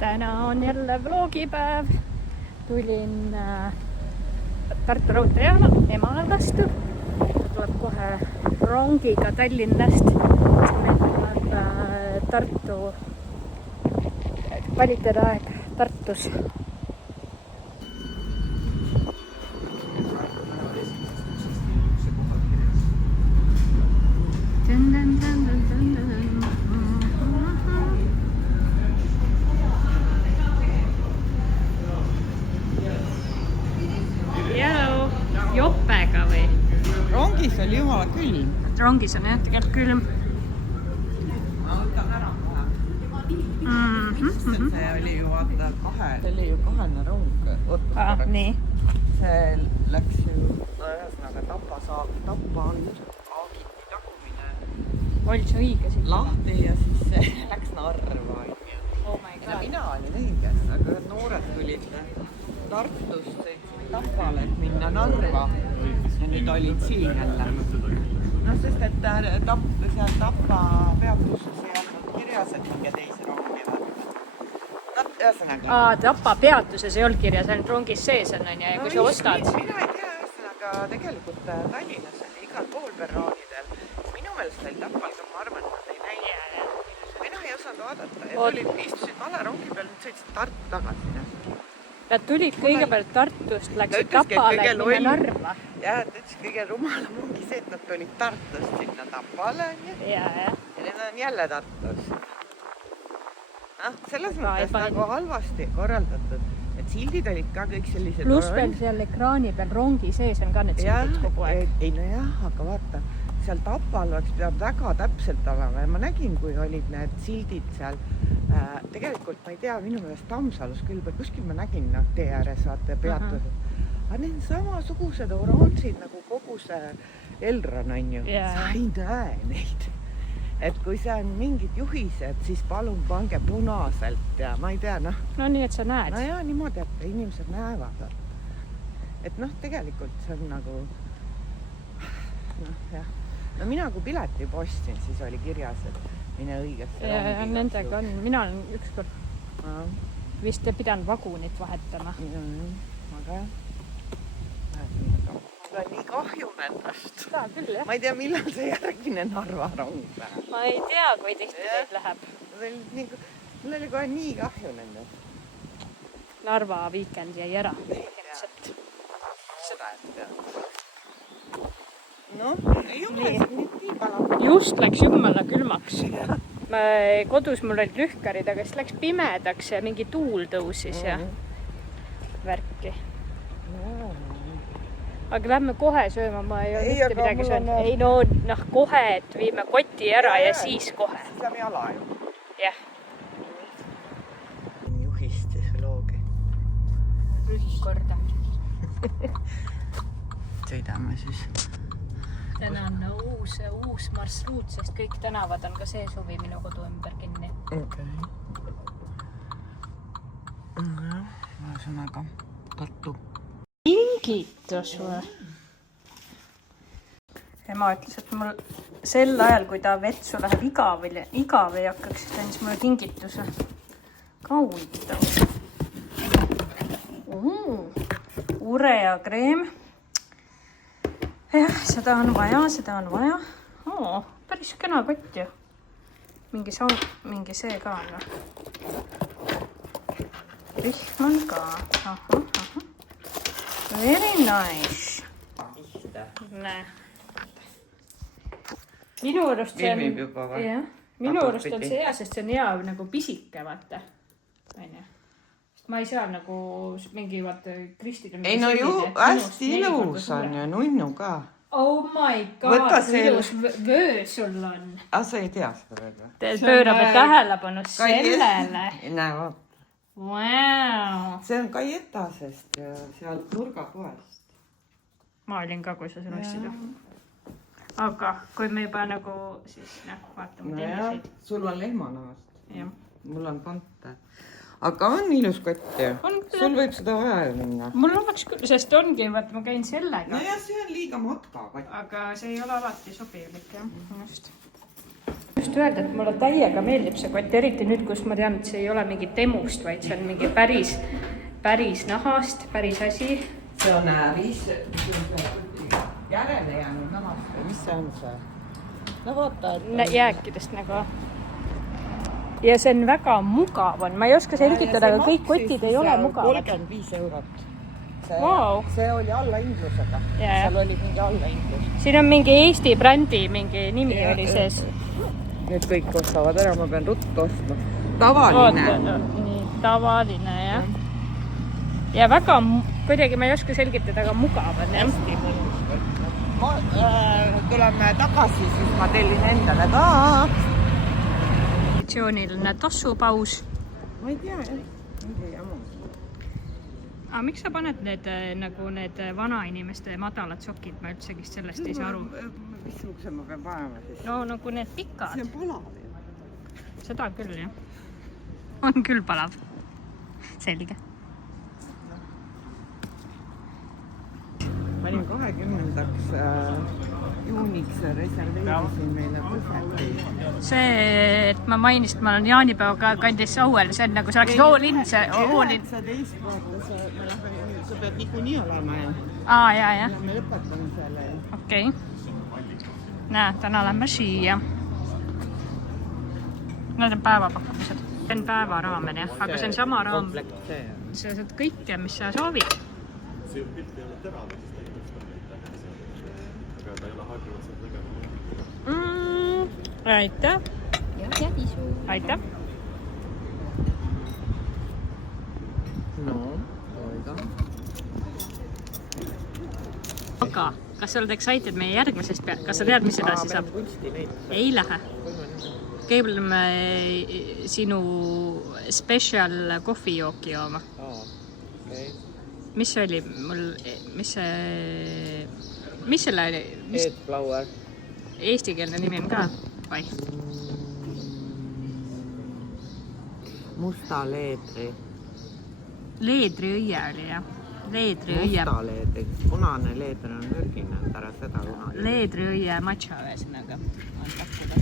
Täna on jälle vlogipäev. Tulin Tartu raudteejaama Emalast. Tuleb kohe rongiga Tallinnast. Meil tuleb Tartu kvaliteetaeg Tartus. Joppega või? Rongis oli jumala külm. Rongis on jah tegelikult külm. Ma võtan ära kohe. See oli ju vaata kahene rong. Nii. See läks ju ühesõnaga Tapa Aagiti tagumine. Oli see õige siit? Lahti ja siis see läks Narva. Oh my god. Mina olin õiges, aga noored tulid Tartust Tapale, et minna Narva ja nüüd olid siin jälle. No sest, et seal Tapa peatuses ei olnud kirjas, et minge teise rongi võtta. Ühesõnaga. Tapa peatuses ei olnud kirjas, ainult rongis sees on ja kui sa ostad. Mina ei tea, ühesõnaga tegelikult Tallinnas oli igal pool perroonidel. Minu meelest oli Tapal, aga ma arvan, et nad ei näinud. Mina ei osanud vaadata ja istusid vale rongi peal, nüüd sõitsid Tartu tagasi. Nad tulid kõigepealt Tartust, läksid Tapale, et minna Narva. Jah, ta ütles kõige rumalam ongi see, et nad tulid Tartust sinna Tapale. Ja nüüd on jälle Tartus. Selles mõttes nagu halvasti korraldatud, et sildid olid ka kõik sellised. Pluss veel seal ekraani peal rongi sees on ka need sildid kogu aeg. Ei no jah, aga vaata, seal Tapal oleks pidanud väga täpselt olema ja ma nägin, kui olid need sildid seal. Tegelikult ma ei tea, minu meelest Tammsalus küll või kuskil ma nägin tee ääres vaata peatused. Aga need on samasugused oranžid nagu kogu see Elron on ju. Sa ei näe neid. Et kui see on mingid juhised, siis palun pange punaselt ja ma ei tea, noh. No nii, et sa näed. No jaa, niimoodi, et inimesed näevad. Et noh, tegelikult see on nagu, noh jah. No mina kui pileti postsin, siis oli kirjas, et mine õigesse rongi. Ja nendega on, mina olen ükskord vist pidanud vagunit vahetama. Aga jah. Mul on nii kahju nendest. Seda küll, jah. Ma ei tea, millal see järgmine Narva rong läheb. Ma ei tea, kui tihti neid läheb. Mul oli kohe nii kahju nendest. Narva weekend jäi ära. Seda, et tead. No, ei ole nii palav. Just läks jumala külmaks. Kodus mul olid lühkarid, aga siis läks pimedaks ja mingi tuul tõusis ja värki. Aga lähme kohe sööma, ma ei ole mitte midagi söönud. Ei no, kohe, et viime koti ära ja siis kohe. Siis läbi ala ju. Jah. Juhistis vloogi. Korda. Sõidame siis. Täna on uus marsruut, sest kõik tänavad on ka see suvi minu kodu ümber kinni. Okei. Ühesõnaga Tartu. Kingitus või? Ema ütles, et mul sel ajal, kui ta vetsu läheb igav ei hakkaks, siis ta andis mulle kingituse. Kaunitav. Urea kreem. Jah, seda on vaja. Päris kena kott ju. Mingi see ka on. Rihm on ka. Very nice. Näe. Minu arust see on... Filmib juba või? Jah. Minu arust on see hea, sest see on hea nagu pisike, vaata. Ma ei saa nagu mingi vaata Kristil... Ei no ju, hästi ilus on ju, nunnu ka. Oh my god, ilus vöö sul on. Sa ei tea seda veel? Pöörame tähelepanu sellele. Näe, vaat. Wow. See on Kaietasest ja seal nurgapoest. Ma olin ka, kui sa seal ostsid. Aga kui me juba nagu siis vaatame teenuseid. Sul on lehmanahast. Jah. Mul on kante. Aga on ilus kott ju. Sul võib seda vaja minna. Mul oleks küll, sest ongi, vaata ma käin sellega. No ja see on liiga matka. Aga see ei ole alati sobilik, jah. Just just öelda, et mulle täiega meeldib see kott, eriti nüüd, kus ma tean, et see ei ole mingi temust, vaid see on mingi päris nahast, päris asi. See on järele jäänud nahast või mis see on see? No vaata, et... Jääkidest nagu. Ja see on väga mugav on. Ma ei oska selgitada, aga kõik kotid ei ole mugavad. 35 eurot. Wow. See oli allaindlusega. Seal oli mingi allaindlus. Siin on mingi Eesti brändi, mingi nimi oli sees. Nüüd kõik ostavad ära, ma pean ruttu ostma. Tavaline. Nii, tavaline, jah. Ja väga, kuidagi ma ei oska selgitada, aga mugav on. Hästi mõnus. Tuleme tagasi, siis ma tellin endale ka. Traditsiooniline tassupaus. Ma ei tea, jah. Mingi jama. Aga miks sa paned need vanainimeste madalad sokid? Ma üldsegi sellest ei saa aru. Missuguse ma pean panema siis? No nagu need pikad. See on palav. Seda küll, jah. On küll palav. Selge. Panin 20. juuniks reserveerisin meile põseti. See, et ma mainisin, et ma olen jaanipäeva kandis Auel, see on nagu see oleks all-in, see all-in. 19 vaata, sa pead niikuinii olema ja. Ja. Me lõpetame selle. Okei. Näe, täna lähme siia. Need on päevapakkumised. See on päevaraamen, jah. Aga see on sama raam. Sa saad kõike, mis sa soovid. See pilt ei ole terane, siis ta ei aga ta ei ole harjunud seda tegema. Aitäh. Ja isu. Aitäh. No, toiga. Aga, kas sa oled excited meie järgmisest pealt? Kas sa tead, mis edasi saab? Ei lähe. Keebleme sinu special kohvijooki jooma. Mis see oli mul, mis selle oli? Eedflower. Eestikeelne nimi on ka, vai? Musta leedri. Leedriõie oli, jah. Leedriõie. Musta leedri. Punane leedri on mürgine, et ära seda kunagi. Leedriõie matša ühesõnaga on pakkuda.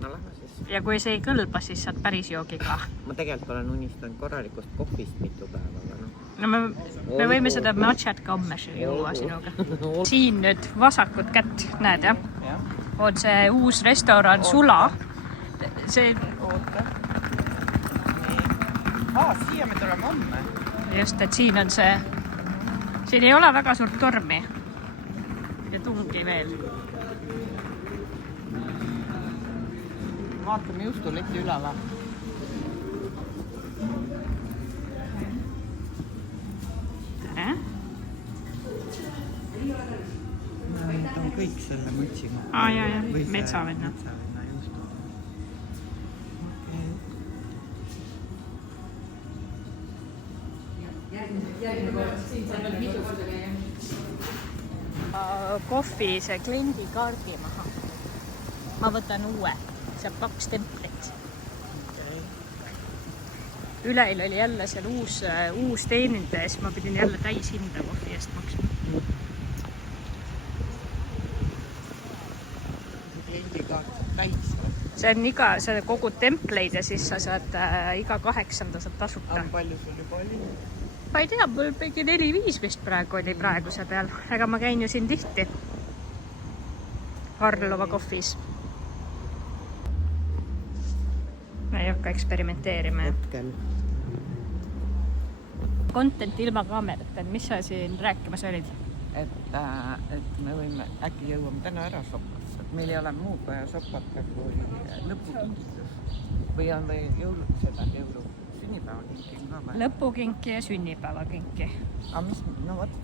No lähme siis. Ja kui see ei kõlba, siis saad päris joogi ka. Ma tegelikult olen unistanud korralikust kohvist mitu päeva, aga noh. No me võime seda matšat ka homme juua sinuga. Siin nüüd vasakut kätt, näed jah? On see uus restoran Sula. See... Oota. Siia me tuleme homme. Just, et siin on see... Siin ei ole väga suurt tormi. Ja tungi veel. Vaatame juustuleti ülala. Tere. Ma võtan kõik selle mõtsiga. Ja. Metsavenna. Metsavenna juustu. Kohvi see kliendi kaardi maha. Ma võtan uue. Saab 2 templit. Üleil oli jälle seal uus teenindajas. Ma pidin jälle täis hinda kohvi eest maksma. See kliendikaart saab täis. See on kogu templeid ja siis sa saad iga 8. saad tasuta. Palju sul juba oli? Ma ei tea, mul mingi 4-5 vist praegu oli praeguse peal. Ega ma käin ju siin tihti. Karlova kohvis. Ma ei hakka eksperimenteerima. Hetkel. Content ilma kaamerata. Mis sa siin rääkimas olid? Et me võime, äkki jõuame täna ära soppata. Meil ei ole muud vaja soppata kui lõpukingitus. Või on või sünnipäevakinki ka või? Lõpukinki ja sünnipäevakinki. Aga mis, no võt,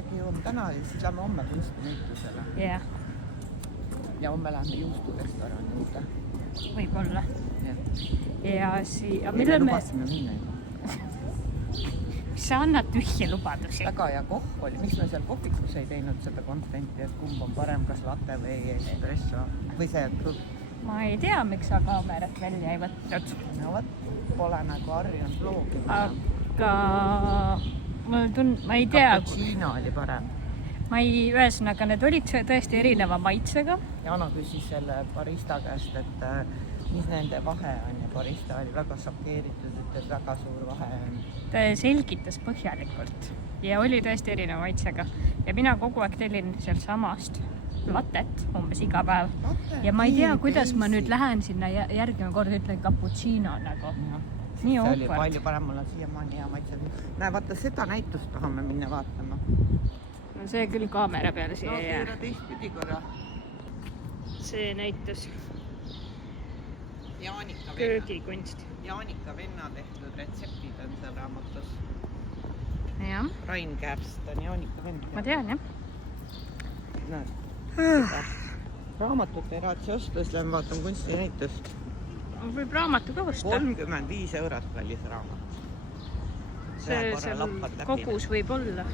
äkki jõuame täna ja siis lähme homme kunstnäitusele. Jah. Ja homme lähme juusturestorani juurde. Võib-olla. Ja siia... Me lubasime minna. Mis sa annad tühje lubadusi? Väga hea kohv oli. Miks me seal kohvikus ei teinud seda contenti, et kumb on parem, kas latte või espresso või see kõp? Ma ei tea, miks sa kaamerat välja ei võtnud. No võt, pole nagu harjunud vloogi. Aga ma ei tea. Cappuccino oli parem. ühesõnaga, need olid tõesti erineva maitsega. Jana küsis selle barista käest, et mis nende vahe on ja barista oli väga šokeeritud, ütles väga suur vahe on. Ta selgitas põhjalikult ja oli tõesti erineva maitsega. Ja mina kogu aeg tellin sealt samast latet umbes iga päev. Ja ma ei tea, kuidas ma nüüd lähen sinna järgmine kord ütlen cappuccino nagu. Nii see oli awkward. palju parem, mul on siiamaani hea maitse. Näe, vaata seda näitust tahame minna vaatama. No see küll kaamera peale siia ei jää. Teistpidi korra. See näitus Jaanika köögikunst. Jaanika venna tehtud retseptid on seal raamatus. Jah, Rain Kärst on Jaanika venn. ma tean jah. Näed. Raamatut ei raatsi ostes, lähen vaatan kunstinäitust. Võib raamatu ka osta. 35 eurot kallis raamat. See seal kogus võib olla.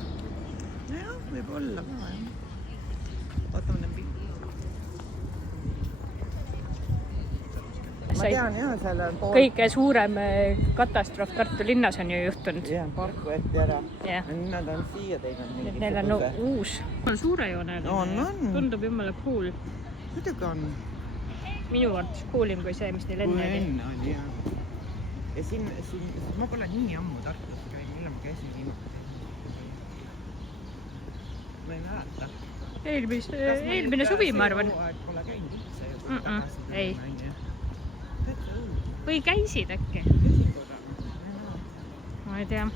Jah, võib olla ka. Vaatame need pildi. Ma tean jah, seal on pool... Kõige suurem katastroof Tartu linnas on ju juhtunud. Jah, park võeti ära. Jah. Nad on siia teinud mingi Neil on uus. On suure jooneline. On. Tundub jumala cool. Muidugi on. Minu arvates coolim kui see, mis neil enne oli. Enne oli, jah. Ja siin, ma pole nii ammu Tartus käin, millal ma käisin viimati. Ma ei mäleta. Eelmine suvi, ma arvan. Pole käinud üldse. Ei. Või käisid äkki? Ma ei tea.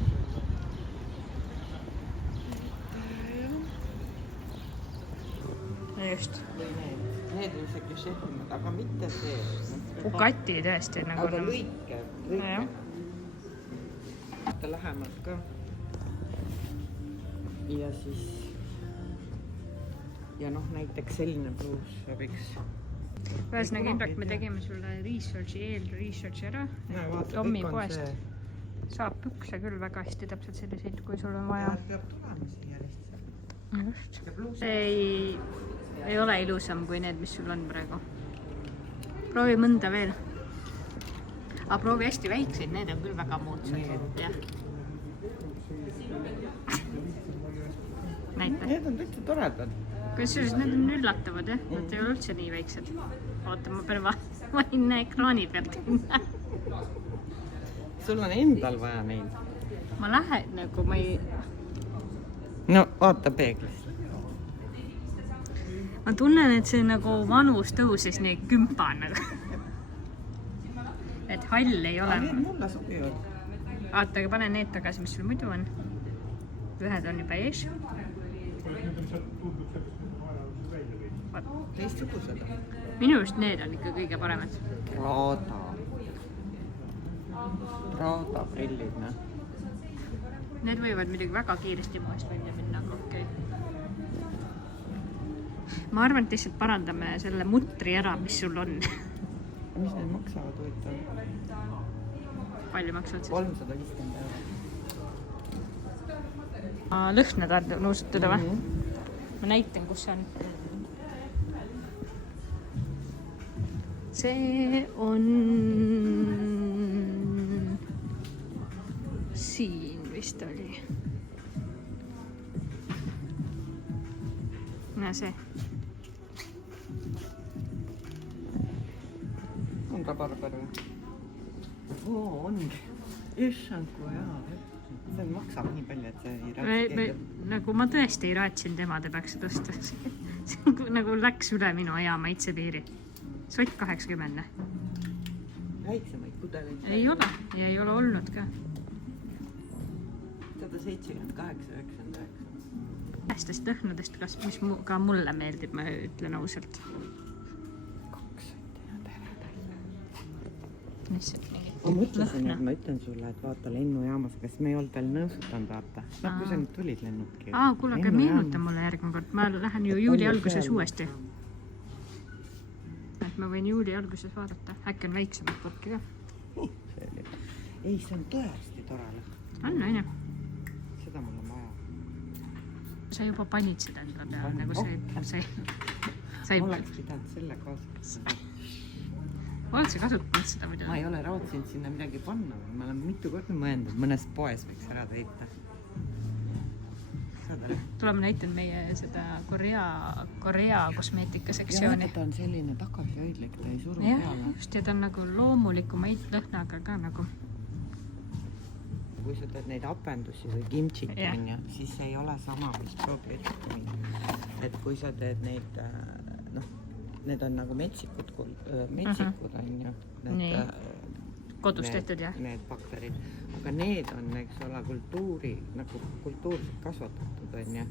Just. Need on isegi šefimad, aga mitte see. Bugatti tõesti nagu. Aga lõike. Vaata lähemalt ka. Ja siis... Ja noh, näiteks selline pluus sobiks. Ühesõnaga, Indrek, me tegime sulle researchi ära. Tommi poest. Saab pükse küll väga hästi täpselt selliseid, kui sul on vaja. Peab tulema siia lihtsalt. Just. Ei ole ilusam kui need, mis sul on praegu. Proovi mõnda veel. Aga proovi hästi väikseid, need on küll väga moodsad. Näita. Need on tõesti toredad. Kusjuures need on üllatavad, jah? Nad ei ole üldse nii väiksed. Oota, ma pean vain ekraani pealt hinna. Sul on endal vaja neid. Ma lähen nagu, ma ei... No, vaata peeglis. Ma tunnen, et see nagu vanus tõusis nii kümpa nagu. Et hall ei ole. Need mulle sobivad. Vaata, aga pane need tagasi, mis sul muidu on. Ühed on juba ees. Teistsugused. Minu just need on ikka kõige paremad. Prada prillid, ne? Need võivad midagi väga kiiresti moest välja minna, aga okei. Ma arvan, et lihtsalt parandame selle mutri ära, mis sul on. Mis need maksavad võita? Palju maksavad siis? 350 €. Lõhna tahad nuusutada või? Ma näitan, kus see on. See on siin vist oli. Näe see. On rabarber või? Ongi. Issand, kui hea. See maksab nii palju, et see ei räägi. Nagu ma tõesti ei raatsin temade peaks tõsta. See nagu läks üle minu hea maitsepiiri. Sott 80. Väiksemaid pudeleid? Ei ole. Ja ei ole olnud ka. 178,99. Hästest lõhnadest, mis ka mulle meeldib, ma ütlen ausalt. 2 sotti on teredaid. Lihtsalt mingi Ma mõtlesin, et ma ütlen sulle, et vaata lennujaamas, kas me ei olnud veel nõustanud vaata. Kui sa nüüd tulid lennukki. Kuule, aga meenuta mulle järgmine kord. Ma lähen ju juuli alguses uuesti. Et ma võin juuli alguses vaadata. Äkki on väiksemad purki ka. Ei, see on tõesti tore. On, on ju? Seda mul on vaja. Sa juba panid seda endale peale, nagu see... Ma oleks pidanud selle kaasa. Oled sa kasutanud seda muidu? Ma ei ole raatsinud sinna midagi panna. Ma olen mitu korda mõelnud, mõnes poes võiks ära täita. asjadele. tuleme näitan meie seda Korea kosmeetikasektsiooni. Ta on selline tagasihoidlik, ta ei suru jah, peale. just, ja ta on nagu loomuliku lõhnaga ka nagu. Kui sa teed neid apendusi või kimchit, siis ei ole sama, mis et kui sa teed neid, need on nagu metsikud on ju. Kodus tehtud, jah? Need bakterid. Aga need on, eks ole, kultuurselt kasvatatud, on ju.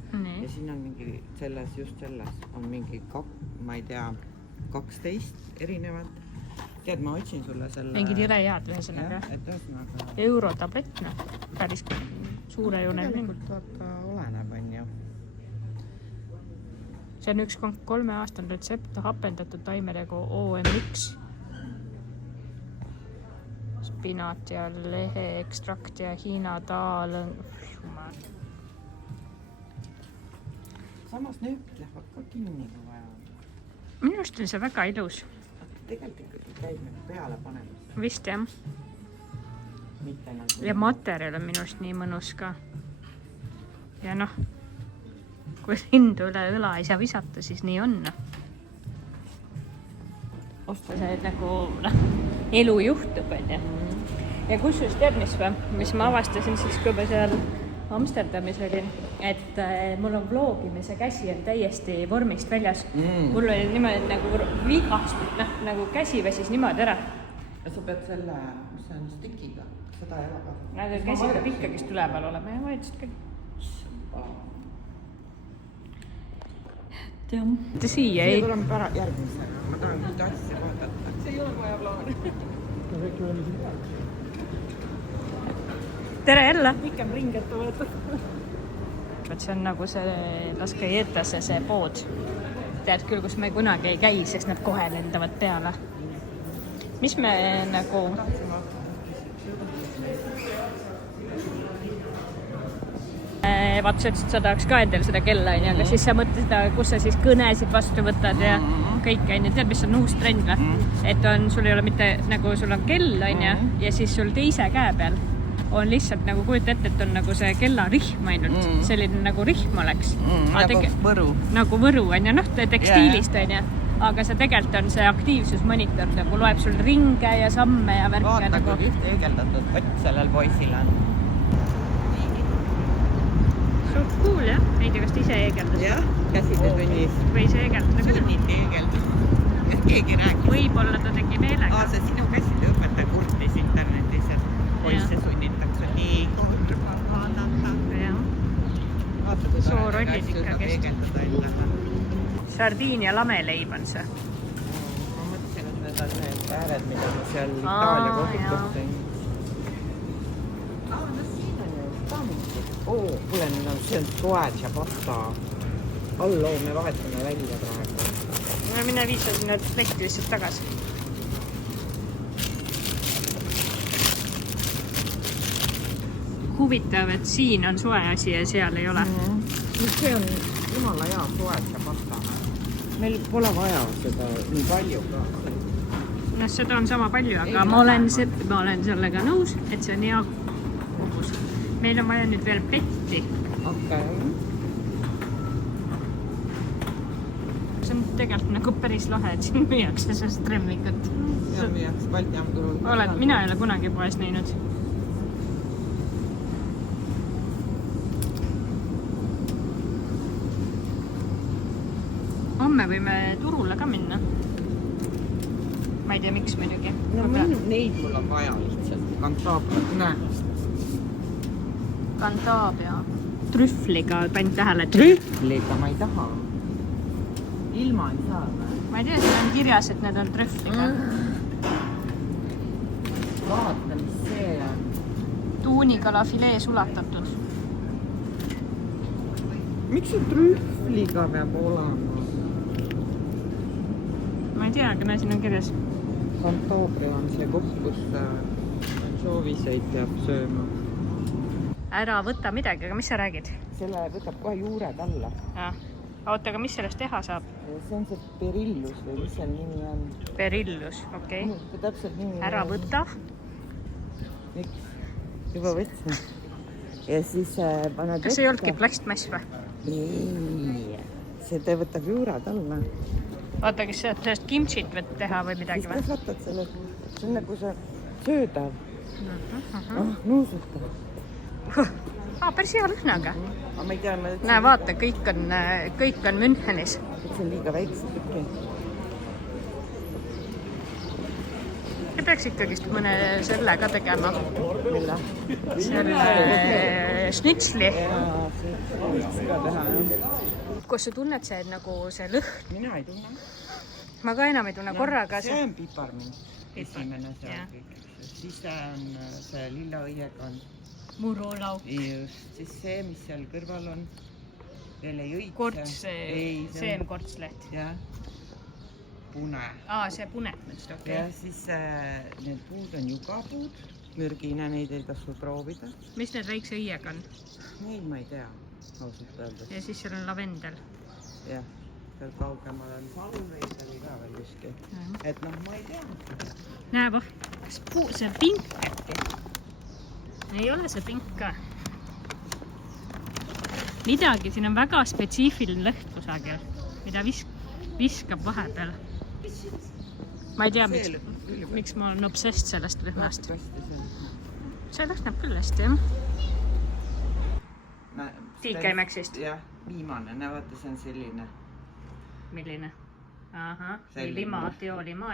Ja siin on mingi selles on mingi, ma ei tea, 12 erinevat. Tead, ma otsin sulle selle... Mingi tire head ühesõnaga. Et ühesõnaga... Eurotablett, päris suure joone. Tegelikult vaata oleneb, on ju. See on 1,3 aastane retsept hapendatud taimedega OMX. Spinaat ja lehe ekstrakt ja Hiina taal. Samas nööpid lähevad ka kinni kui vaja. Minu arust on see väga ilus. Tegelikult käib peale panemas. Vist jah. Ja materjal on minust nii mõnus ka. Ja kui rindu üle õla ei saa visata, siis nii on. Osta see nagu elu juhtub, on ju. Ja kusjuures tead mis ma avastasin siis, kui ma seal Amsterdamis olin, et mul on vloogimise käsi on täiesti vormist väljas. Mul oli niimoodi nagu vigastult, nagu käsi väsis niimoodi ära. Ja sa pead selle, mis see on, stikiga, seda ei ole ka. Aga käsi peab ikkagist üleval olema ja vaidsid küll. Siia ei... tuleme pära järgmisega. Ma tahan mitte asja vaadata. See ei ole vaja plaani. Tere jälle! Pikem ring, et võetud. See on nagu see Laskajetasse see pood. Tead küll, kus me kunagi ei käi, sest nad kohe lendavad peale. Mis me nagu... Vaata, sa ütlesid, sa tahaks ka endale seda kella, aga siis sa mõtled seda, kus sa siis kõnesid vastu võtad ja kõik, tead, mis on uus trend või? Et sul ei ole mitte, nagu sul on kell, ja siis sul teise käe peal on lihtsalt nagu kujuta ette, et on nagu see kellarihm ainult, selline nagu rihm oleks. Nagu võru. Nagu võru, tekstiilist, aga see tegelikult on see aktiivsusmonitor, nagu loeb sul ringe ja samme ja värke. Vaata, kui liht eegeldatud võtt sellel poisil on. Suht cool, jah? Ei tea, kas ta ise eegeldas? Jah, käside tunnis. Või ise eegeldada küll? Sunniti eegeldus. Et keegi rääkis. Võib-olla ta tegi meelega. See sinu käside õpetaja kurtis internetis, et poisse sunnitakse nii korva vaadata. Jah. Soorollid ikkagi. Sardiinia lameleib on see. Ma mõtlesin, et need on need ääred, mida ma seal Itaalia kohvikus tõin. Kuule, see on toed ja pasta. Halloo, me vahetame välja praegu. Ma mine viisasin need lehti lihtsalt tagasi. Huvitav, et siin on soe asi ja seal ei ole. See on jumala hea toed ja pasta. Meil pole vaja seda nii palju ka. Seda on sama palju, aga ma olen sellega nõus, et see on hea kogus. Meil on vaja nüüd veel petti. Okay. See on tegelikult nagu päris lahe, et siin müüakse sellest remmikut. Ja müüakse Balti jaamaturul. Mina ei ole kunagi poes näinud. Homme võime turule ka minna. Ma ei tea, miks muidugi. Neid mul on vaja lihtsalt. Kantaabia, näe. Kantaabia. Trühvliga pand tähele. Trühvliga ma ei taha. Ilma ei saa. Ma ei tea, siin on kirjas, et need on trühvliga. Vaata, mis see on. Tuunikala filee sulatatud. Miks see trühvliga peab olema? Ma ei tea, aga siin on kirjas. Kantaabria on see koht, kus sooviseid peab sööma. Ära võta midagi, aga mis sa räägid? Selle võtab kohe juured alla. Oota, aga mis sellest teha saab? See on see perillus või mis see nimi on? Perillus, okei. Täpselt nimi. Ära võta. Miks? Juba võtsime. ja siis paned kas ei olnudki plastmass või? Ei, see te võtab juurad alla. Vaata, kas sellest kimchit võid teha või midagi või? Siis kasvatad selle, see on nagu see söödav. Nuusutab. Päris hea lõhnaga. Aga ma ei tea, Näe, vaata, kõik on Münchenis. see on liiga väikse tükki. Ja peaks ikkagist mõne selle ka tegema. Mille? Selle schnitsli. Jaa, see võiks ka teha, jah. Kus sa tunned see nagu see lõhn? Mina ei tunne. Ma ka enam ei tunne korraga. See on piparmint. Esimene seal kõik. Siis on see lilla õiega on. Murulauk. Just, siis see, mis seal kõrval on. Veel ei õitse. Korts, see on kortsleht. Jah. Pune. See punet mõtlesid, okei. Ja siis need puud on jugapuud. Mürgine, neid ei tasu proovida. Mis need väikse õiega on? Neid ma ei tea, ausalt öeldes. Ja siis seal on lavendel. Jah, seal kaugemal on salveid oli ka veel kuskil. Et noh, ma ei tea. Näe, kas see on pink äkki? Ei ole see pink ka. Midagi, siin on väga spetsiifiline lõhn kusagil, mida viskab vahepeal. Ma ei tea, miks ma olen obsessed sellest lõhnast. See lõhnab küll hästi, jah. Tiikaimäksist. Jah, viimane, näevata, see on selline. Milline? Ahah, teolima,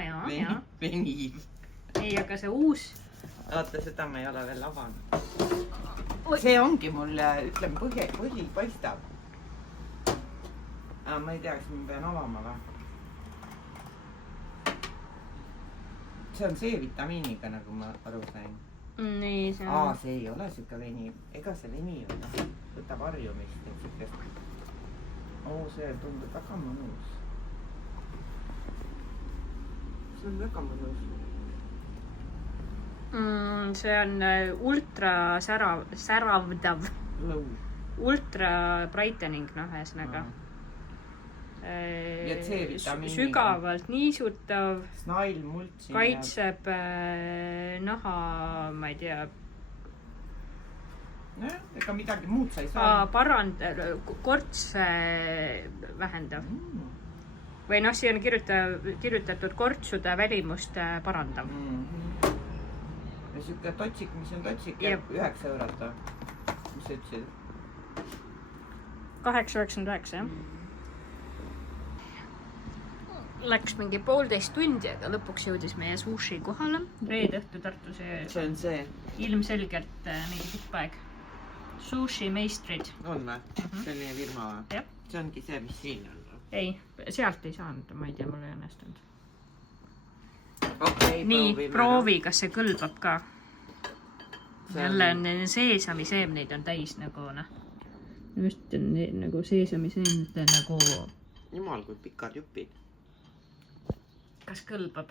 jah. Veniv. Ei, aga see uus. Vaata, seda ma ei ole veel avanud. See ongi mul, ütleme, põhi paistab. Ma ei tea, kas ma pean avama või? See on C-vitamiiniga, nagu ma aru sain. Nii, see on. See ei ole siuke veniv. Ega see veniv on. Võtab harjumist. See tundub väga mõnus. See on väga mõnus. See on ultra säravdav. Ultra brightening, ühesõnaga. Sügavalt niisutav. Snail multsi. Kaitseb naha, ma ei tea. Ega midagi muud sa ei saa. Kortse vähendav. Või siia on kirjutatud kortsude välimust parandav. Ja siuke totsik, mis on totsik, jääb 9 eurot. Mis sa ütlesid? 8,99, jah. Läks mingi 1,5 tundi, aga lõpuks jõudis meie sushi kohale. Reede õhtu Tartus. See on see. Ilmselgelt mingi tipp aeg. Sushi meistrid. On või? Selline firma või? Jah. See ongi see, mis siin on. Ei, sealt ei saanud, ma ei tea, mul ei õnnestunud. Nii, proovi, kas see kõlbab ka. Jälle on seesamiseemneid on täis nagu, just nagu seesamiseemnete nagu. Jumal, kui pikad jupid. Kas kõlbab?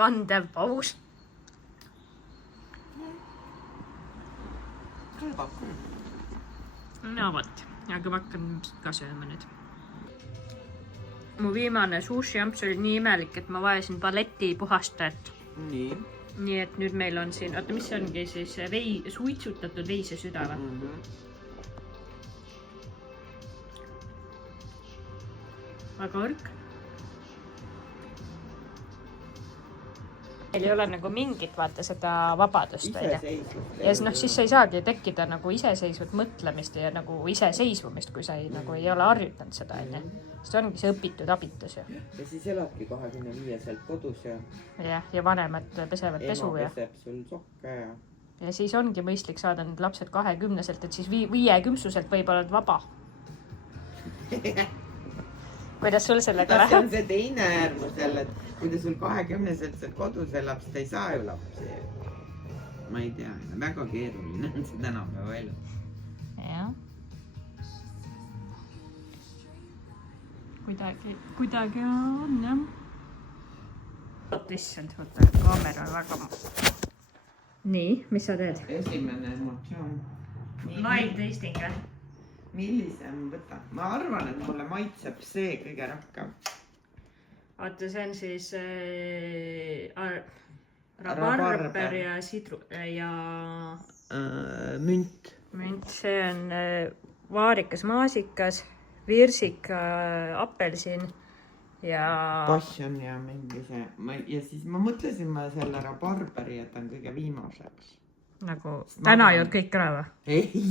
Kandev paus. Kõlbab. No vot, aga ma hakkan ka sööma nüüd. Mu viimane sushi-amps oli nii imelik, et ma vajasin paleti puhastajat. Nii et nüüd meil on siin, oota, mis ongi siis suitsutatud veise südame. Väga õrk. Meil ei ole nagu mingit, vaata, seda vabadust. Ja siis sa ei saagi tekkida nagu iseseisvat mõtlemist ja nagu iseseisvumist, kui sa ei ole harjutanud seda. See ongi see õpitud abitus. Ja siis eladki 25-selt kodus ja vanemad pesevad pesu. Ema peseb sul sokke ja siis ongi mõistlik saada need lapsed 20-selt, et siis 50-selt võib-olla vaba. Kuidas sul sellega läheb? See on see teine äärmus jälle, et kui ta sul 20-selt kodus elab, siis ta ei saa ju lapsi. Ma ei tea, väga keeruline on see tänapäeva elu. Jah. Kuidagi on, jah. Issand, võtta kaamera väga... Nii, mis sa teed? Esimene emotsioon. Live tasting, jah? Millisem võta? Ma arvan, et mulle maitseb see kõige rohkem. Vaata, see on siis rabarber ja münt. münt, see on vaarikas, maasikas, virsik, apelsin ja passion ja mingi see. Ja siis ma mõtlesin, ma selle rabarberi jätan kõige viimaseks. nagu täna jõud kõik ära või? Ei.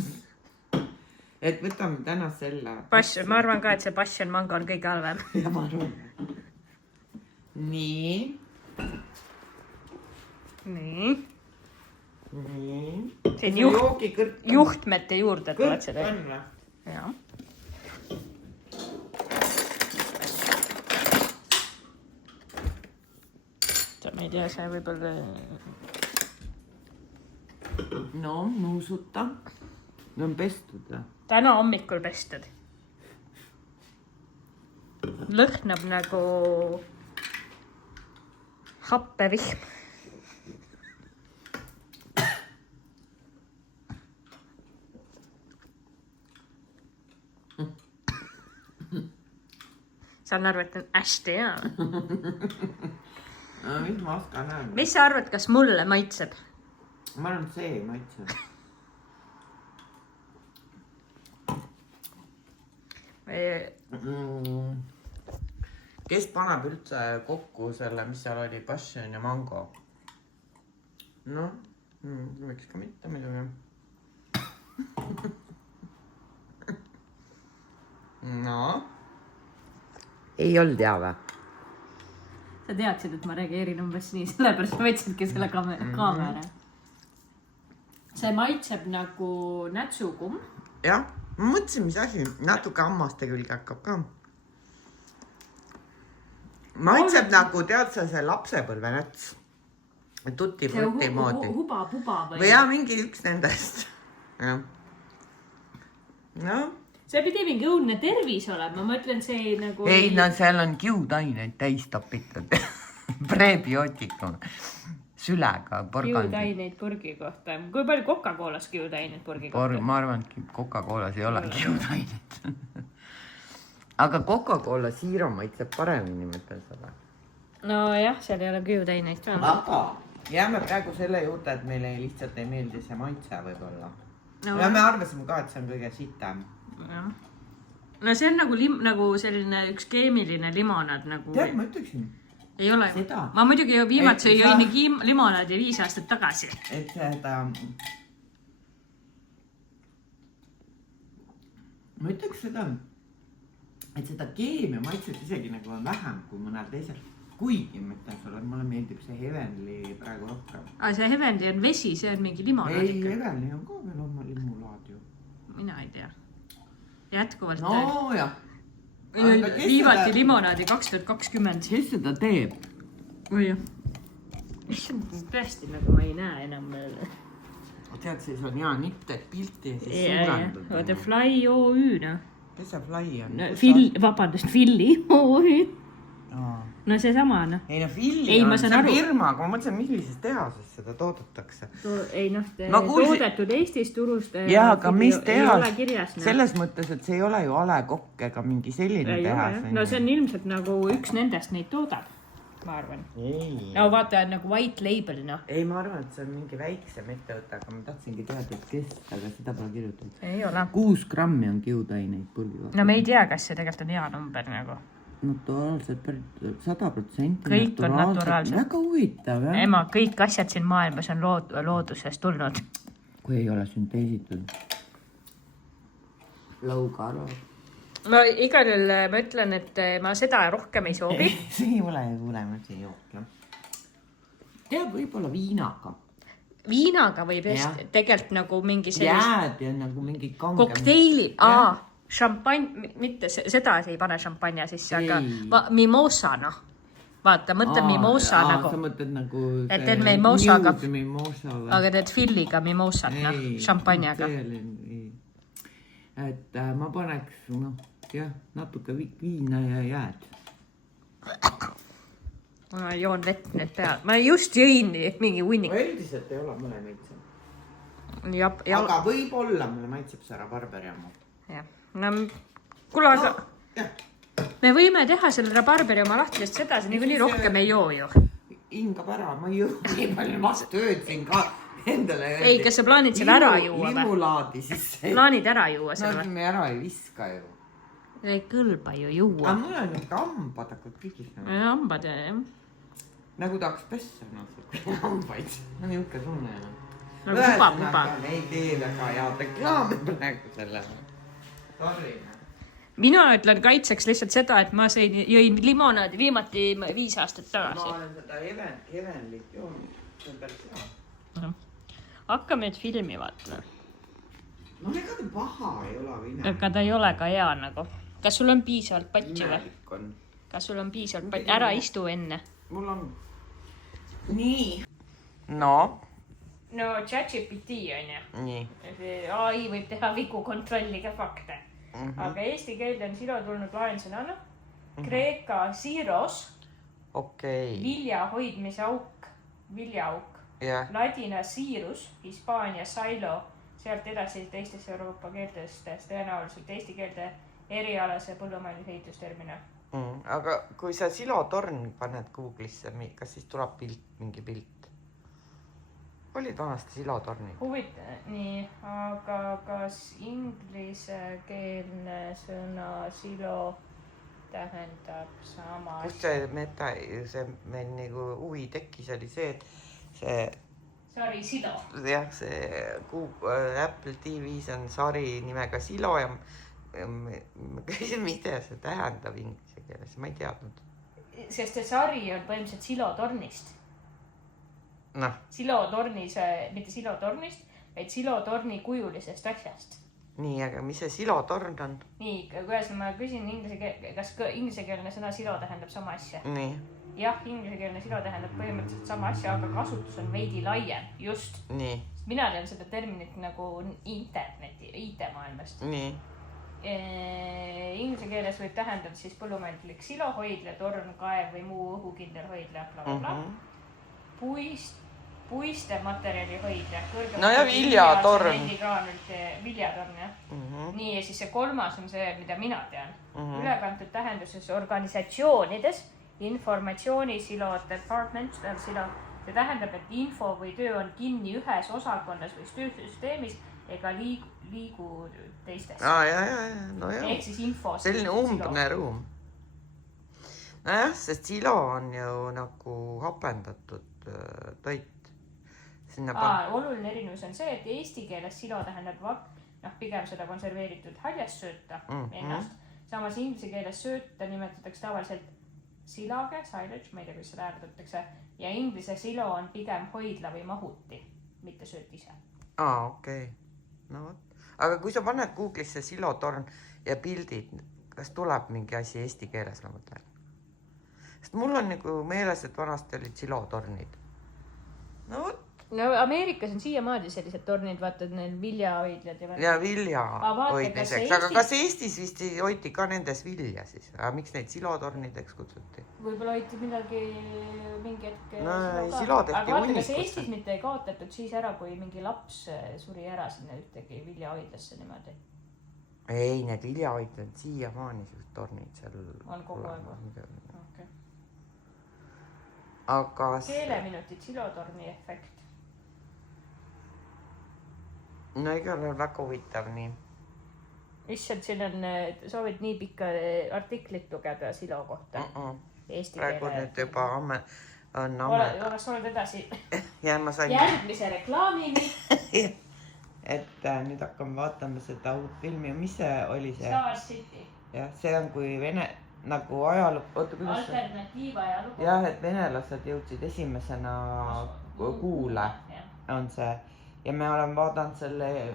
Et võtame täna selle. Passion, ma arvan ka, et see passion mango on kõige halvem. Ja ma arvan. Nii. Nii. Nii. See juhtmete juurde tuleb seda. Kõrk on või? Jaa. Ma ei tea, see võib-olla... No, nuusuta. No on pestud. Täna hommikul pestud. Lõhnab nagu happevihm. Saan arvu, et on hästi hea. No, mis ma oskan öelda? Mis sa arvad, kas mulle maitseb? Ma arvan, et see ei maitse. Kes paneb üldse kokku selle, mis seal oli, passion ja mango? No, võiks ka mitte muidugi. No. Ei olnud hea või? Sa teadsid, et ma reageerin umbes nii, sellepärast ma võtsidki selle kaamera. See maitseb nagu nätsukumm. Jah, ma mõtlesin, mis asi. Natuke hammaste külge hakkab ka. Maitseb nagu, tead sa, see lapsepõlve näts. Tutti-frutti moodi. Huba-puba või? Või jah, mingi üks nendest. No. See pidi mingi õudne tervis olema, ma ütlen, see ei nagu... Ei, no seal on kiudaineid täis topitud. Prebiotikum. Sülega, porgandi. Kiudaineid purgi kohta. Kui palju Coca-Colas kiudaineid purgi kohta? Ma arvan, et Coca-Colas ei ole kiudaineid. Aga Coca-Cola siiro maitseb paremini, mõtlen seda. No jah, seal ei ole kiudaineid. Aga jääme praegu selle juurde, et meile lihtsalt ei meeldi see maitse võib-olla. Ja me arvasime ka, et see on kõige sitem. No see on nagu selline üks keemiline limonad nagu... Tead, ma ütleksin. Ei ole. Seda. Ma muidugi viimalt jõin limonaadi 5 aastat tagasi. Et seda... Ma ütleks seda, et seda keemia maitset isegi nagu on vähem kui mõnel teisel. Kuigi ma ütlen sulle, et mulle meeldib see Heavenly praegu rohkem. See Heavenly on vesi, see on mingi limonaad. Ei, Heavenly on ka veel oma limulaad ju. Mina ei tea. Jätkuvalt. No jah. Viimati limonaadi 2020. Kes seda teeb? Või jah. Tõesti nagu ma ei näe enam. Tead, siis on hea nipted pilti ja siis suurendada. Vaata Fly OÜ, noh. Kes see Fly on? Vabandust, Filli OÜ. No see sama, noh. Ei no Filli on see firma, aga ma mõtlesin, millises tehases seda toodetakse. Ei noh, toodetud Eestis turust. Jaa, aga mis tehas? Selles mõttes, et see ei ole ju A. Le Coq ega mingi selline tehas. No see on ilmselt nagu üks nendest neid toodab, ma arvan. No vaata nagu white label, noh. Ei, ma arvan, et see on mingi väiksem ettevõte, aga ma tahtsingi teada, et kes, aga seda pole kirjutatud. Ei ole. 6 grammi on kiudaineid purgi kohta. No me ei tea, kas see tegelikult on hea number nagu. Naturaalselt, 100% kõik on naturaalselt. Väga huvitav, jah? Ema, kõik asjad siin maailmas on loodusest tulnud. Kui ei ole sünteesitud. Lõuga arvad. Ma igal juhul ma ütlen, et ma seda rohkem ei soovi. See ei ole see jook. Tead, võib-olla viinaga. Viinaga võib tegelikult nagu mingi sellist... Jääd ja nagu mingi kangem... Kokteili, šampanja, mitte seda ei pane šampanja sisse, aga mimosa, noh. Vaata, mõtled mimosa nagu... Sa mõtled nagu... Et teed mimosaga... Aga teed filliga mimosat, noh, šampanjaga. Et ma paneks, noh, jah, natuke viina ja jääd. Ma joon vett nüüd peal. Ma just jõin mingi hunnik. Üldiselt ei ole mulle maitseb. Aga võib-olla mulle maitseb see rabarberi oma. Jah. No, kuule, aga me võime teha selle rabarberi oma lahti, sest seda see nii rohkem ei joo ju. hingab ära, ma ei jõua nii palju vastu öödsin ka endale. Ei, kas sa plaanid selle ära juua või? Limulaadi sisse. Plaanid ära juua selle või? No me ära ei viska ju. Ei kõlba ju juua. Aga mul on nüüd hambad hakkad kõigis. Hambad jah. Nagu tahaks pessa hambaid. No niuke tunne. Nagu kuba. Ei tee väga head reklaami praegu selle. Sorry. Mina ütlen kaitseks lihtsalt seda, et ma jõin limonaadi viimati 5 aastat tagasi. Ma olen seda Evenlit joonud. See on päris hea. Hakkame nüüd filmi vaatama. No ega ta paha ei ole või ime. Aga ta ei ole ka hea nagu. Kas sul on piisavalt patši või? Imelik on. Kas sul on piisavalt patši? Ära istu enne. Mul on. Nii. No. No ChatGPT on ju. Nii. AI võib teha vigu, kontrollige fakte. Aga eesti keelde on silo tulnud laensõnana. Kreeka siros. Okei. Vilja hoidmise auk. Viljaauk. Jah. Ladina siirus. Hispaania silo. Sealt edasi teistes Euroopa keeltest tõenäoliselt eesti keelde erialase põllumajanduse ehitustermina. Aga kui sa silotorn paned Google'isse, kas siis tuleb mingi pilt? Olid vanasti silotornid? Nii, aga kas inglisekeelne sõna silo tähendab sama Kus see meil nagu huvi tekkis, oli see, et see sari silo. Jah, see Apple TV-s on sari nimega Silo ja ma käisin, mida see tähendab inglise keeles, ma ei teadnud. Sest see sari on põhimõtteliselt silotornist. Noh. Silotornis, mitte silotornist, vaid silotorni kujulisest asjast. Nii, aga mis see silotorn on? Nii, kuidas ma küsin kas inglisekeelne sõna silo tähendab sama asja? Nii. Jah, inglisekeelne silo tähendab põhimõtteliselt sama asja, aga kasutus on veidi laiem, just. Nii. Mina tean seda terminit nagu interneti, IT-maailmast. Nii. Inglise keeles võib tähendada siis põllumajanduslik silohoidla, torn, kaev või muu õhukindel hoidla, blablabla. Puiste materjali hoidla. No ja viljatorn. Viljatorn, jah. Nii, ja siis see kolmas on see, mida mina tean. Ülekantud tähenduses organisatsioonides informatsiooni-silo department, silo. See tähendab, et info või töö on kinni ühes osakonnas või töösüsteemis ega liigu teistes. No jah. Ehk siis info. Selline umbne ruum. Nojah, sest silo on ju nagu hapendatud toit. Oluline erinevus on see, et eesti keeles silo tähendab pigem seda konserveeritud haljast sööta ennast. Samas inglise keeles sööta nimetatakse tavaliselt silage, silage, ma ei tea, kuidas seda hääldatakse, ja inglise silo on pigem hoidla või mahuti, mitte sööt ise. Okei. No võt. Aga kui sa paned Google'isse silotorn ja pildid, kas tuleb mingi asi eesti keeles, ma mõtlen? Sest mul on nagu meeles, et vanasti olid silotornid. No võt. No Ameerikas on siiamaadi sellised tornid, vaatad neil viljahoidlad. Ja vilja hoidmiseks. Aga kas Eestis vist hoiti ka nendes vilja siis? Aga miks neid silotornideks kutsuti? Võib-olla hoiti mingi hetk silo tehti aga vaata, kas unnikusse. Eestis mitte ei kaotatud siis ära, kui mingi laps suri ära sinna ühtegi viljahoidlasse niimoodi? Ei, need viljahoidlad siiamaani tornid seal on kogu aeg. Okay. Aga keeleminutid, silotorni efekt. No igal on väga huvitav nii. Issand, siin on, soovid nii pikka artiklit lugeda silo kohta? Eesti praegu keele. nüüd juba on Kas oled edasi? Ja ma sain. Järgmise reklaamini. Et nüüd hakkame vaatama seda uut filmi. Mis see oli see? Star City. Jah, see on kui nagu ajalugu. Alternatiivajalugu. Jah, et venelased jõudsid esimesena kuule on see. Ja me olen vaadanud selle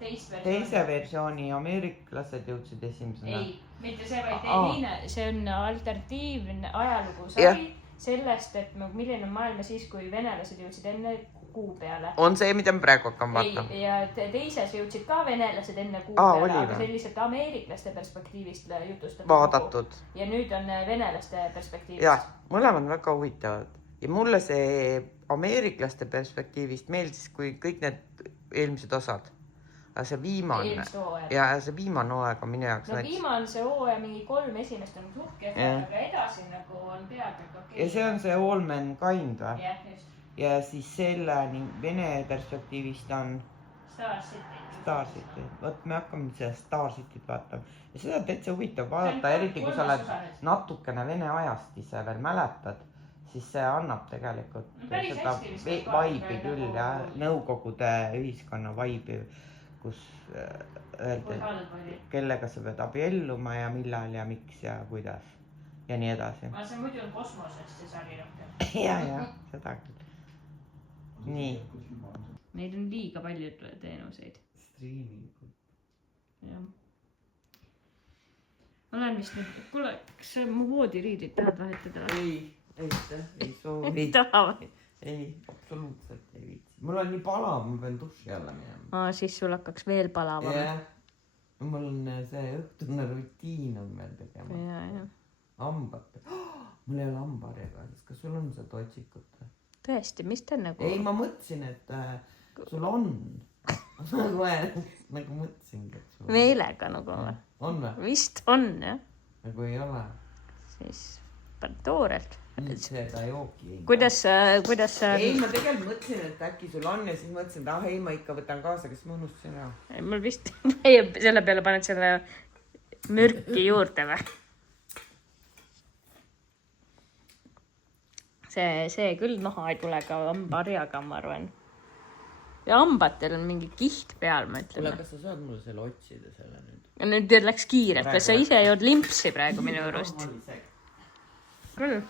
teise versiooni, ameeriklased jõudsid esimesena. Ei, mitte see, vaid teine. See on alternatiivne ajalugu sari sellest, et milline on maailma siis, kui venelased jõudsid enne kuu peale. On see, mida me praegu hakkame vaatama? Ja teises jõudsid ka venelased enne kuu peale, aga see lihtsalt ameeriklaste perspektiivist jutustab. Vaadatud. Ja nüüd on venelaste perspektiivist. Jah, mõlemad väga huvitavad. Ja mulle see ameeriklaste perspektiivist meeldis, kui kõik need eelmised osad. Aga see viimane. Ja see viimane hooaeg on minu jaoks. No viimane see hooaeg mingi 3 esimest on suht kehvad, aga edasi nagu on peaaegu ja see on see Allman Kind või? jah, just. Ja siis selle Vene perspektiivist on Star City. Vot me hakkame seda Star Cityt vaatama. Ja seda on täitsa huvitav vaadata, eriti kui sa oled natukene Vene ajast ise veel mäletad, siis see annab tegelikult seda vaibi küll ja Nõukogude ühiskonna vaibi, kus öeldi, kellega sa pead abielluma ja millal ja miks ja kuidas ja nii edasi. Ma see muidu on kosmosest see sari rohkem. Ja, seda küll. Nii. Neid on liiga palju teenuseid. Streamingud. Jah. Olen vist nüüd, kuule, kas sa mu voodiriidid tahad vahetada? Ei soovi. Ei taha või? Ei, absoluutselt ei viitsi. Mul on nii palav, ma pean duši alla minema. Siis sul hakkaks veel palavam. Jah. Mul on see õhtune rutiin on veel tegema. Ja. Hambad. Mul ei ole hambaharjaga. Kas sul on seda otsikut? Tõesti, mis ta nagu... Ei, ma mõtlesin, et sul on. Nagu mõtlesingi, et sul on. Meelega nagu või? On või? Vist on, jah. Nagu ei ole. Siis toorelt. Seda jooki ei. Kuidas Ei, ma tegelikult mõtlesin, et äkki sul on ja siis mõtlesin, et ei, ma ikka võtan kaasa, kes ma unustasin ära. Mul vist... Selle peale paned selle mürki juurde või? See küll maha ei tule ka hambaharjaga, ma arvan. Ja hambatel on mingi kiht peal, ma ütlen. Kuule, kas sa saad mulle selle otsida selle nüüd? Ja nüüd läks kiirelt, kas sa ise jood limpsi praegu minu juurust? Küll.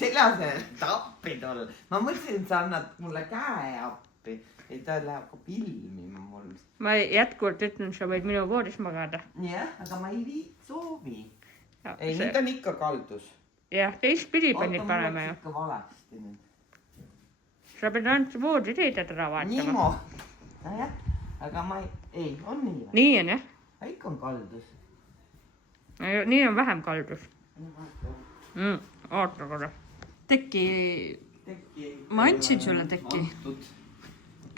Selase appi tol. Ma mõtlesin, et sa annad mulle käe appi. Ei, ta läheb ka pilmima mul. Ma jätkuvalt ütlen, sa võid minu voodis magada. Jah, aga ma ei soovi. Ja, ei, nüüd on ikka kaldus. Jah, teistpidi panid panema ju. Ikka valesti nüüd. Sa pead ainult voodiriided ära vaatama. Niimo. Jah, aga ma ei, on nii või? Nii on jah. Ikka on kaldus. Nii on vähem kaldus. Oota korda. Tekki... Ma andsin sulle tekki.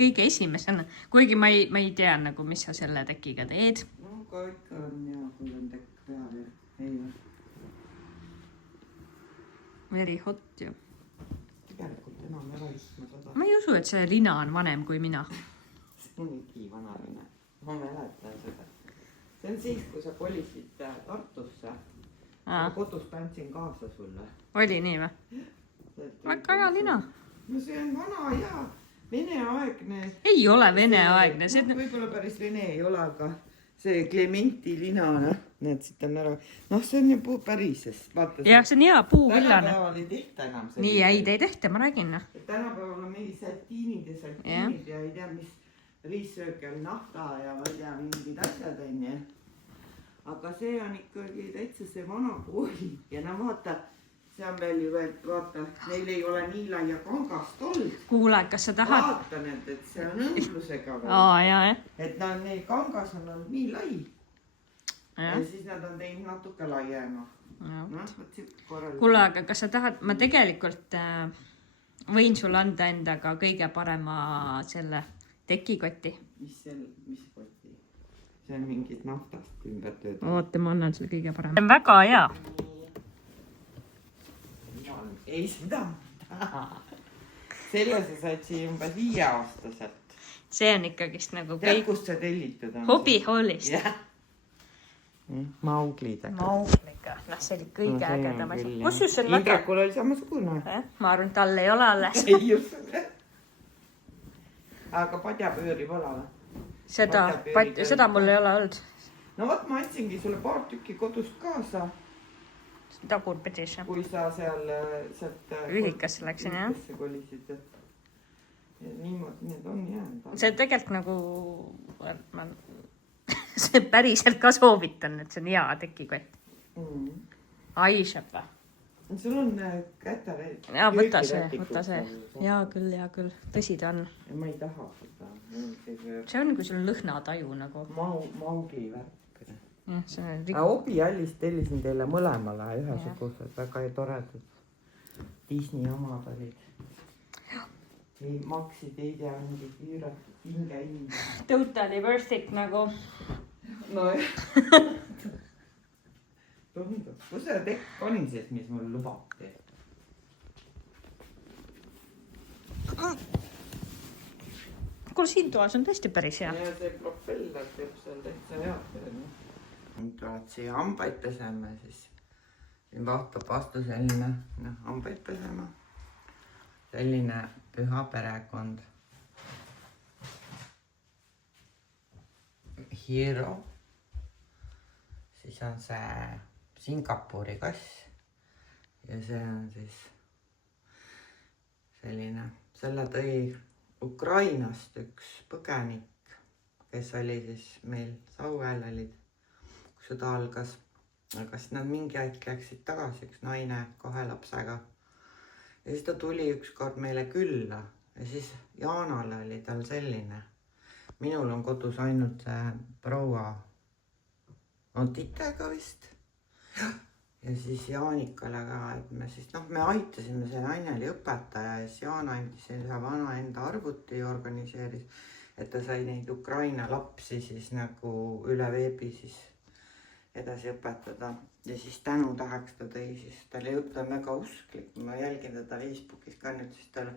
Kõige esimesena. Kuigi ma ei tea nagu, mis sa selle tekiga teed. No, ka ikka on hea, kui on tekk peal. Ei või? Very hot ju. Tegelikult enam ära istma seda. Ma ei usu, et see Lina on vanem kui mina. See on nii vanamine. Ma mäletan seda. See on siis, kui sa kolisid Tartusse. Kodus pantsin kaasa sulle. Oli nii või? Väga hea Lina. No see on vana ja veneaegne. Ei ole veneaegne. Võib-olla päris vene ei ole, aga see Clementi Lina, näed, siit on ära. Noh, see on ju pärises. Jah, see on hea puuvillane. Tänapäeval ei tehta enam. Nii, ei tehta, ma räägin. Tänapäeval on mingi satiinid ja ei tea, mis riissöökel nafta ja ma ei tea, mingid asjad on ju. Aga see on ikkagi täitsa see vana kooli. Ja vaata, see on veel ju, et vaata, neil ei ole nii laia kangast olnud. Kuule, kas sa tahad? Vaata need, et see on õnglusega veel. Jah. Et neil kangas on olnud nii lai. Ja siis nad on teinud natuke laiema. Kuule, aga kas sa tahad, ma tegelikult võin sulle anda endaga kõige parema selle tekikoti. Mis koti? See on mingid naftast ümber tööd. Oota, ma annan sulle kõige parem. See on väga hea. Ei seda. Selle sa said siia umbes 5-aastaselt. See on ikkagist nagu kõik... Kust sa tellitud on? Hobi-hollist. Maugliga. Maugliga. See oli kõige ägedam asi. Kusjuures see on väga... Indrakul oli samasugune. Ma arvan, tal ei ole alles. Ei just. Aga padjapööri pole või? Seda mul ei ole olnud. No võt, ma andsingi sulle paar tükki kodust kaasa. Tagurpidis. Kui sa sealt... Ühikasse läksin, jah? Ühikasse kolisid. Niimoodi need on jäänud. See tegelikult nagu... See päriselt ka soovitan, et see on hea tekikott. Aiseb või? Sul on kätare... Jaa, võta see. Jaa küll. Tõsi ta on. Ma ei taha seda. See on, kui sul on lõhnataju nagu. Maugi värk. Obiallist tellisin teile mõlemale ühesugused, väga toredad Disney omad olid. Maksid ei tea, mingi küürat, hinge. Totally worth it nagu. No tundub, kus see tekk on siis, mis mul lubati? kuule, siin toas on tõesti päris hea. ja see propeller teeb seal täitsa head. nüüd tulevad siia hambaid pesema, siis siin vaatab vastu selline, hambaid pesema. selline püha perekond. Hero. siis on see Singapuri kass. ja see on siis selline, selle tõi Ukrainast üks põgenik, kes oli siis meil Sauel olid, kui sõda algas. aga siis nad mingi aeg läksid tagasi, üks naine 2 lapsega. ja siis ta tuli ükskord meile külla ja siis Jaanale oli tal selline. minul on kodus ainult see proua titega vist. ja siis Jaanikale ka, et me siis me aitasime, see naine oli õpetaja ja siis Jaan andis selle vana enda arvuti ja organiseeris, et ta sai neid Ukraina lapsi siis nagu üle veebi siis edasi õpetada. ja siis tänutäheks ta tõi siis, ta on väga usklik, ma jälgin teda Facebookis ka nüüd, siis tal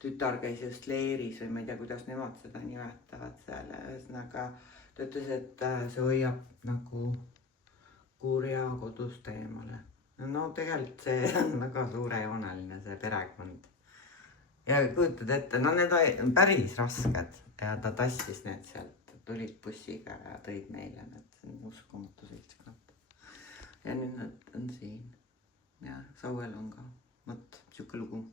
tütar käis just leeris või ma ei tea, kuidas nemad seda nimetavad seal. ühesõnaga ta ütles, et see hoiab nagu kurja kodust eemale. no tegelikult see on väga suurejooneline see perekond. ja kujutad ette, need on päris rasked ja ta tassis need sealt, tulid bussiga ja tõid meile need, see on uskumatu seltskond. ja nüüd nad on siin ja Sauel on ka, vot siuke lugu.